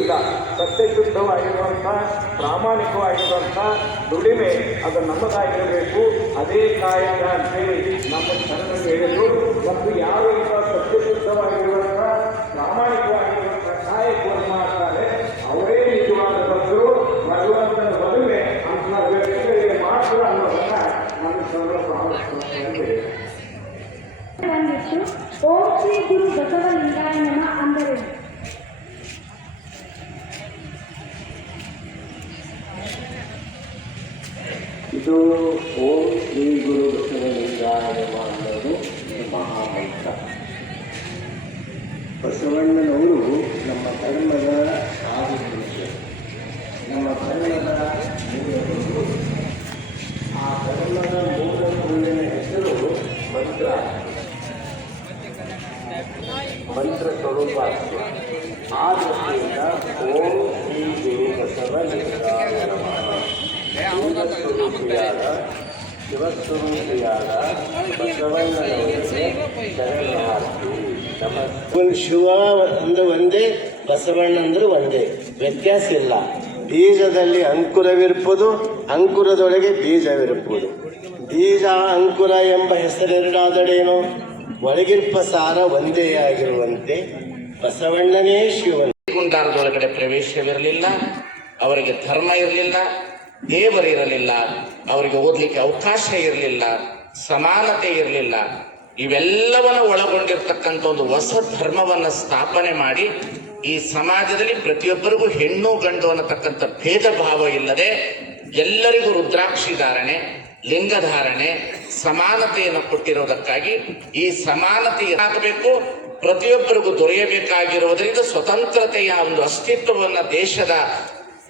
ಇಲ್ಲ. ಸತ್ಯಶುದ್ಧವಾಗಿರುವಂಥ ಪ್ರಾಮಾಣಿಕವಾಗಿರುವಂಥ ದುಡಿಮೆ ಅದು ನಮ್ಮದಾಗಿರಬೇಕು. ಅದೇ ಕಾಯಕ ಅಂತೇಳಿ ನಮ್ಮ ಶರಣರು ಹೇಳಿದರು. ಮತ್ತು ಯಾವ ಈಗ ಸತ್ಯಶುದ್ಧವಾಗಿರುವಂಥ ಪ್ರಾಮಾಣಿಕವಾಗಿರುವಂಥ ಕಾಯಕವನ್ನು ಮಾಡ್ತಾರೆ ಅವರೇ ನಿಜವಾದ ಭಕ್ತರು. ಭಗವಂತನ ಮದುವೆ ಅಂತ ವ್ಯಕ್ತಿಗಳಿಗೆ ಮಾತ್ರ ಅನ್ನೋದನ್ನ ನಮ್ಮ ಶರಣರು ಪ್ರಾರಂಭಿಸುತ್ತಾರೆ. ಓಂ ಶ್ರೀ ಗುರು ಬಸವಲಿಂಗಾಯ ನಮಃ ಅಂದರೆ ಇದು ಓಂ ಶ್ರೀ ಗುರು ಬಸವಲಿಂಗಾಯ ನಮಃ ಅನ್ನೋದು ಮಹಾಮಂತ್ರ. ಬಸವಣ್ಣನವರು ನಮ್ಮ ಧರ್ಮದ ಆದಿಪುರುಷ, ನಮ್ಮ ಧರ್ಮದ ಮೂಲಗುರು. ಆ ಧರ್ಮದ ಮೂಲಗುರುವಿನ ಹೆಸರು ಮಂತ್ರ, ಮಂತ್ರ ಸ್ವರೂಪ. ಆ ದೃಷ್ಟಿಯಿಂದ ಓಂ ಶ್ರೀ ಗುರು ಬಸವಲಿಂಗಾಯ ನಮಃ. ಶಿವಸ್ವರೂಪಿಯಾದ ಬಸವಣ್ಣನವರಿಗೆ ಶರಣ ಹಾಕ್ತೀವಿ. ಶಿವ ಅಂದ್ರೆ ಒಂದೇ, ಬಸವಣ್ಣ ಅಂದ್ರೆ ಒಂದೇ, ವ್ಯತ್ಯಾಸ ಇಲ್ಲ. ಬೀಜದಲ್ಲಿ ಅಂಕುರವಿರುವುದು, ಅಂಕುರದೊಳಗೆ ಬೀಜವಿರುವುದು. ಬೀಜ ಅಂಕುರ ಎಂಬ ಹೆಸರೆರಡಾದಡೇನು, ಒಳಗಿರ್ಪ ಸಾರ ಒಂದೇ ಆಗಿರುವಂತೆ ಬಸವಣ್ಣನೇ ಶಿವನ. ಗುಂಡಾರದೊಳಗಡೆ ಪ್ರವೇಶವಿರಲಿಲ್ಲ, ಅವರಿಗೆ ಧರ್ಮ ಇರಲಿಲ್ಲ, ದೇವರಿರಲಿಲ್ಲ, ಅವರಿಗೆ ಓದಲಿಕ್ಕೆ ಅವಕಾಶ ಇರಲಿಲ್ಲ, ಸಮಾನತೆ ಇರಲಿಲ್ಲ. ಇವೆಲ್ಲವನ್ನು ಒಳಗೊಂಡಿರ್ತಕ್ಕಂಥ ಒಂದು ಹೊಸ ಧರ್ಮವನ್ನು ಸ್ಥಾಪನೆ ಮಾಡಿ ಈ ಸಮಾಜದಲ್ಲಿ ಪ್ರತಿಯೊಬ್ಬರಿಗೂ ಹೆಣ್ಣು ಗಂಡು ಅನ್ನತಕ್ಕಂಥ ಭೇದ ಭಾವ ಇಲ್ಲದೆ ಎಲ್ಲರಿಗೂ ರುದ್ರಾಕ್ಷಿ ಧಾರಣೆ, ಲಿಂಗಧಾರಣೆ, ಸಮಾನತೆಯನ್ನು ಕೊಟ್ಟಿರೋದಕ್ಕಾಗಿ ಈ ಸಮಾನತೆ ಏನಾಗಬೇಕು, ಪ್ರತಿಯೊಬ್ಬರಿಗೂ ದೊರೆಯಬೇಕಾಗಿರುವುದರಿಂದ ಸ್ವತಂತ್ರತೆಯ ಒಂದು ಅಸ್ತಿತ್ವವನ್ನು ದೇಶದ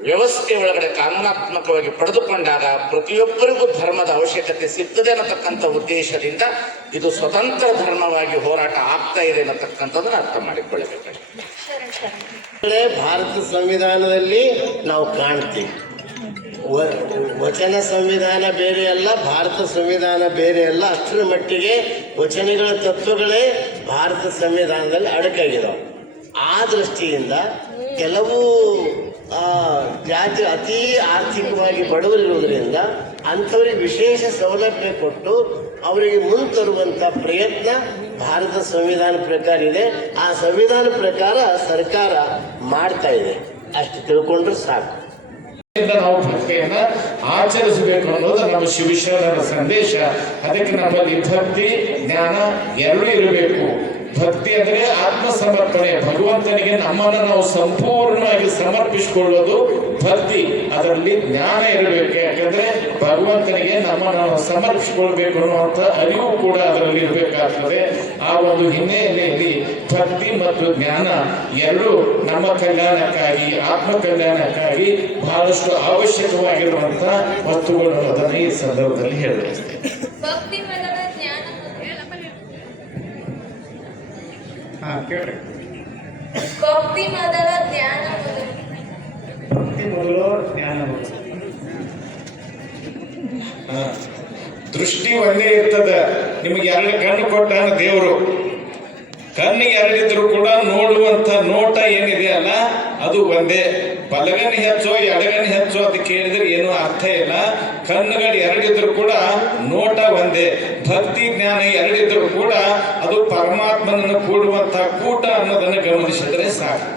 ವ್ಯವಸ್ಥೆ ಒಳಗಡೆ ಕಾನೂನಾತ್ಮಕವಾಗಿ ಪಡೆದುಕೊಂಡಾಗ ಪ್ರತಿಯೊಬ್ಬರಿಗೂ ಧರ್ಮದ ಅವಶ್ಯಕತೆ ಸಿಗ್ತದೆ ಅನ್ನತಕ್ಕಂಥ ಉದ್ದೇಶದಿಂದ ಇದು ಸ್ವತಂತ್ರ ಧರ್ಮವಾಗಿ ಹೋರಾಟ ಆಗ್ತಾ ಇದೆ ಅನ್ನತಕ್ಕಂಥದ್ದನ್ನು ಅರ್ಥ ಮಾಡಿಕೊಳ್ಳಬೇಕಾಗಿದೆ. ಭಾರತ ಸಂವಿಧಾನದಲ್ಲಿ ನಾವು ಕಾಣ್ತೀವಿ. ವಚನ ಸಂವಿಧಾನ ಬೇರೆ ಅಲ್ಲ, ಭಾರತ ಸಂವಿಧಾನ ಬೇರೆ ಅಲ್ಲ. ಅಷ್ಟರ ಮಟ್ಟಿಗೆ ವಚನಗಳ ತತ್ವಗಳೇ ಭಾರತ ಸಂವಿಧಾನದಲ್ಲಿ ಅಡಕಾಗಿದ್ದಾವೆ. ಆ ದೃಷ್ಟಿಯಿಂದ ಕೆಲವು ಜಾತಿ ಅತಿ ಆರ್ಥಿಕವಾಗಿ ಬಡವರಿರುವುದರಿಂದ ಅಂಥವರಿಗೆ ವಿಶೇಷ ಸೌಲಭ್ಯ ಕೊಟ್ಟು ಅವರಿಗೆ ಮುಂತರುವಂಥ ಪ್ರಯತ್ನ ಭಾರತ ಸಂವಿಧಾನ ಪ್ರಕಾರ ಇದೆ. ಆ ಸಂವಿಧಾನ ಪ್ರಕಾರ ಸರ್ಕಾರ ಮಾಡ್ತಾ ಇದೆ. ಅಷ್ಟು ತಿಳ್ಕೊಂಡ್ರೆ ಸಾಕು. ನಾವು ಭಕ್ತಿಯನ್ನ ಆಚರಿಸಬೇಕು ಅನ್ನೋದು ನಮ್ಮ ಶಿವಶರಣರ ಸಂದೇಶ. ಅದಕ್ಕೆ ನಮ್ಮಲ್ಲಿ ಭಕ್ತಿ ಜ್ಞಾನ ಎರಡೂ ಇರಬೇಕು. ಭಕ್ತಿ ಅಂದರೆ ಆತ್ಮಸಮರ್ಪಣೆ, ಭಗವಂತನಿಗೆ ನಮ್ಮನ್ನು ನಾವು ಸಂಪೂರ್ಣವಾಗಿ ಸಮರ್ಪಿಸಿಕೊಳ್ಳೋದು ಭಕ್ತಿ. ಅದರಲ್ಲಿ ಜ್ಞಾನ ಇರಬೇಕು. ಯಾಕಂದ್ರೆ ಭಗವಂತನಿಗೆ ನಮ್ಮನ್ನು ನಾವು ಸಮರ್ಪಿಸಿಕೊಳ್ಬೇಕು ಅನ್ನುವಂಥ ಅರಿವು ಕೂಡ ಅದರಲ್ಲಿ ಇರಬೇಕಾಗ್ತದೆ. ಆ ಒಂದು ಹಿನ್ನೆಲೆಯಲ್ಲಿ ಭಕ್ತಿ ಮತ್ತು ಜ್ಞಾನ ಎರಡೂ ನಮ್ಮ ಕಲ್ಯಾಣಕ್ಕಾಗಿ, ಆತ್ಮ ಕಲ್ಯಾಣಕ್ಕಾಗಿ ಬಹಳಷ್ಟು ಅವಶ್ಯಕವಾಗಿರುವಂತಹ ವಸ್ತುಗಳು ಅನ್ನೋದನ್ನು ಈ ಸಂದರ್ಭದಲ್ಲಿ ಹೇಳಬಯಸ್ತೇನೆ. ಭಕ್ತಿ ಮೊದಲ ಜ್ಞಾನ ಭಕ್ತಿ ಮೊದಲು ಜ್ಞಾನ ಮೊದಲು. ದೃಷ್ಟಿ ಒಂದೇ ಇರ್ತದ. ನಿಮಗೆ ಎರಡು ಕಣ್ಣು ಕೊಟ್ಟಾನ ದೇವರು. ಕಣ್ಣಿಗೆ ಎರಡಿದ್ರು ಕೂಡ ನೋಡುವಂತ ನೋಟ ಏನಿದೆ ಅಲ್ಲ ಅದು ಒಂದೇ. ಬಲಗಣ್ಣು ಹೆಚ್ಚೋ ಎಡಗಣ್ಣು ಹೆಚ್ಚೋ ಅದು ಕೇಳಿದ್ರೆ ಏನೂ ಅರ್ಥ ಇಲ್ಲ. ಕಣ್ಣುಗಳು ಎರಡಿದ್ರು ಕೂಡ ನೋಟ ಒಂದೇ. ಭಕ್ತಿ ಜ್ಞಾನ ಎರಡಿದ್ರು ಕೂಡ ಅದು ಪರಮಾತ್ಮನನ್ನು ಕೂಡುವಂತಹ ಕೂಟ ಅನ್ನೋದನ್ನು ಗಮನಿಸಿದ್ರೆ ಸಾಕು.